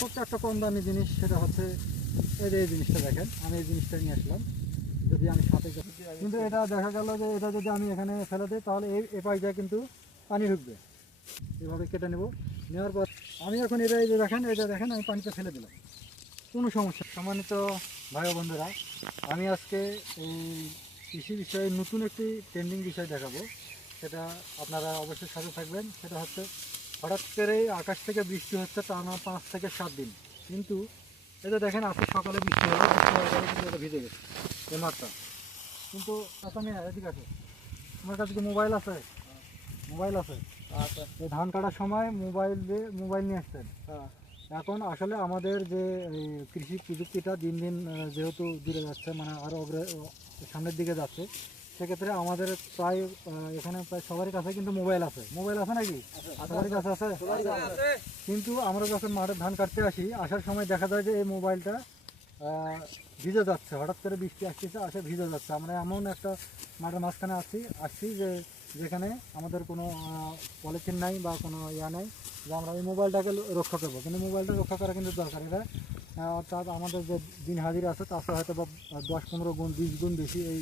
সবচেয়ে একটা কম দামি জিনিস সেটা হচ্ছে এই জিনিসটা দেখেন, আমি এই জিনিসটা নিয়ে আসলাম। যদি আমি সাথে কিন্তু এটা দেখা গেল যে এটা যদি আমি এখানে ফেলে দিই তাহলে এই পাইটা কিন্তু পানি ঢুকবে। এভাবে কেটে নেব, নেওয়ার পর আমি এখন এটা এই যে দেখেন আমি পানিতে ফেলে দিলাম, কোনো সমস্যা। সম্মানিত ভাই ও বন্ধুরা, আমি আজকে এই কৃষি বিষয়ে নতুন একটি ট্রেন্ডিং বিষয় দেখাবো। সেটা আপনারা অবশ্যই সাথে থাকবেন। সেটা হচ্ছে হঠাৎ করে আকাশ থেকে বৃষ্টি হচ্ছে টানা 5 থেকে 7 দিন, কিন্তু এটা দেখেন আজকে সকালে বৃষ্টি হলো, বৃষ্টি হওয়ার পরে কিন্তু এটা ভিজে গেছে এই মাঠটা। কিন্তু আচ্ছা মেয়ে এদিকে আছে, তোমার কাছে কি মোবাইল আছে? মোবাইল আছে। আচ্ছা, এই ধান কাটার সময় মোবাইল নিয়ে আসছেন। এখন আসলে আমাদের যে এই কৃষি প্রযুক্তিটা দিন দিন যেহেতু দূরে যাচ্ছে, মানে আরও সামনের দিকে যাচ্ছে, সেক্ষেত্রে আমাদের প্রায় এখানে প্রায় সবারই কাছে কিন্তু মোবাইল আছে। মোবাইল আছে নাকি? সবারই কাছে আছে। কিন্তু আমরা যখন মাঠের ধান কাটতে আসার সময় দেখা যায় যে এই মোবাইলটা ভিজে যাচ্ছে, হঠাৎ করে বৃষ্টি আসে ভিজে যাচ্ছে। আমরা এমন একটা মাঠের মাঝখানে আসছি যেখানে আমাদের কোনো পলিথিন নাই বা কোনো নেই যে আমরা এই মোবাইলটাকে রক্ষা করবো। কিন্তু মোবাইলটা রক্ষা করা কিন্তু দরকার। এটা অর্থাৎ আমাদের যে দিন হাজিরা আছে তার সাথে হয়তো বা 10-15 গুণ 20 গুণ বেশি এই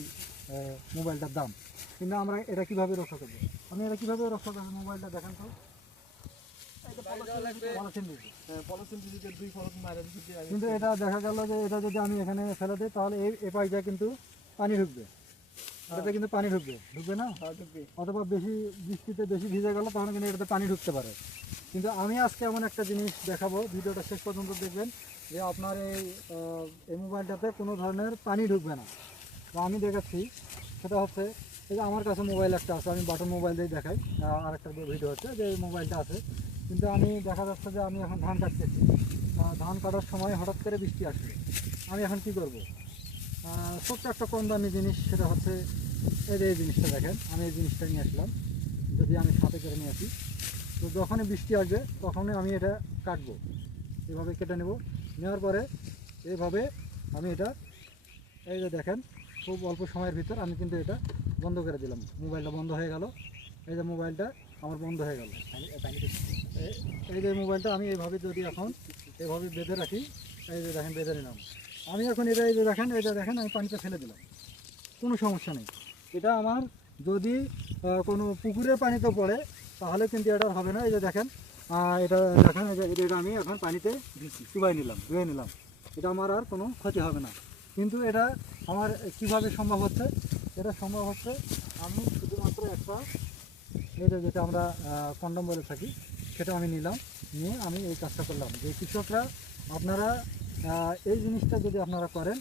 মোবাইলটার দাম। কিন্তু আমরা এটা কীভাবে রক্ষা করবো? আমি এটা কীভাবে রক্ষা করবো? মোবাইলটা দেখেন তো, কিন্তু এটা দেখা গেল যে এটা যদি আমি এখানে ফেলে দিই তাহলে এই পাইটা কিন্তু পানি ঢুকবে। এটাতে কিন্তু পানি ঢুকবে না? অথবা বেশি বৃষ্টিতে বেশি ভিজে গেলে তখন কিন্তু এটাতে পানি ঢুকতে পারে। কিন্তু আমি আজকে এমন একটা জিনিস দেখাবো, ভিডিওটা শেষ পর্যন্ত দেখবেন, যে আপনার এই মোবাইলটাতে কোনো ধরনের পানি ঢুকবে না। তো আমি দেখাচ্ছি, সেটা হচ্ছে এই যে আমার কাছে মোবাইল একটা আছে, আমি বাটন মোবাইল দিয়ে দেখাই। আরেকটা ভিডিও হচ্ছে যে এই মোবাইলটা আছে, কিন্তু আমি দেখা যাচ্ছে যে আমি এখন ধান কাটতেছি। ধান কাটার সময় হঠাৎ করে বৃষ্টি আসবে, আমি এখন কি করব? ছোট্ট একটা কম দামি জিনিস, সেটা হচ্ছে এই জিনিসটা দেখেন, আমি এই জিনিসটা নিয়ে আসলাম। যদি আমি সাথে করে নিয়ে আসি, তো যখনই বৃষ্টি আসবে তখনই আমি এটা কাটবো। এভাবে কেটে নেব, নেওয়ার পরে এইভাবে আমি এটা এই যে দেখেন খুব অল্প সময়ের ভিতর আমি কিন্তু এটা বন্ধ করে দিলাম। মোবাইলটা বন্ধ হয়ে গেল। এই যে মোবাইলটা আমার বন্ধ হয়ে গেল। এই যে মোবাইলটা আমি এইভাবে যদি এখন এভাবে বেঁধে রাখি, এই যে দেখেন বেঁধে নিলাম। আমি এখন এটা এই যে দেখেন আমি পানিতে ফেলে দিলাম, কোনো সমস্যা নেই। এটা আমার যদি কোনো পুকুরের পানিতে পড়ে তাহলে কিন্তু এটা হবে না। এই যে দেখেন এটা দেখেন, এটা আমি এখন পানিতে ধুয়ে নিলাম, এটা আমার আর কোনো ক্ষতি হবে না। কিন্তু এটা আমার কিভাবে সম্ভব হচ্ছে? এটা সম্ভব হচ্ছে আমি শুধুমাত্র একটা যেটা আমরা কন্ডম বলে থাকি, সেটা আমি নিলাম, নিয়ে আমি এই কাজটা করলাম। যে কৃষকরা আপনারা এই জিনিসটা যদি আপনারা করেন,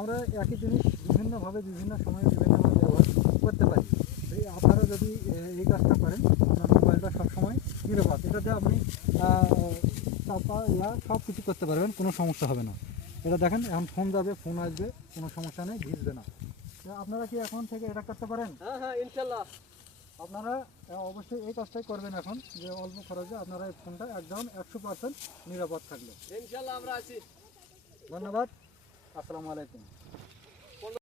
আমরা একই জিনিস বিভিন্নভাবে বিভিন্ন সময়ে বিভিন্নভাবে ব্যবহার করতে পারি। আপনারা যদি এই কাজটা করেন, আপনার মোবাইলটা সবসময় নিরাপদ। এটাতে আপনি চাপা সব কিছু করতে পারবেন, কোনো সমস্যা হবে না। এটা দেখেন এখন ফোন যাবে, ফোন আসবে, কোনো সমস্যা নেই, ভিজবে না। আপনারা কি এখন থেকে এটা করতে পারেন? হ্যাঁ ইনশাল্লাহ। আপনারা অবশ্যই এই কাজটাই করবেন এখন, যে অল্প খরচে আপনারা এই ফোনটা একদম 100% নিরাপদ থাকবে। ইনশাল্লাহ আমরা আছি। ধন্যবাদ, আসসালামু আলাইকুম।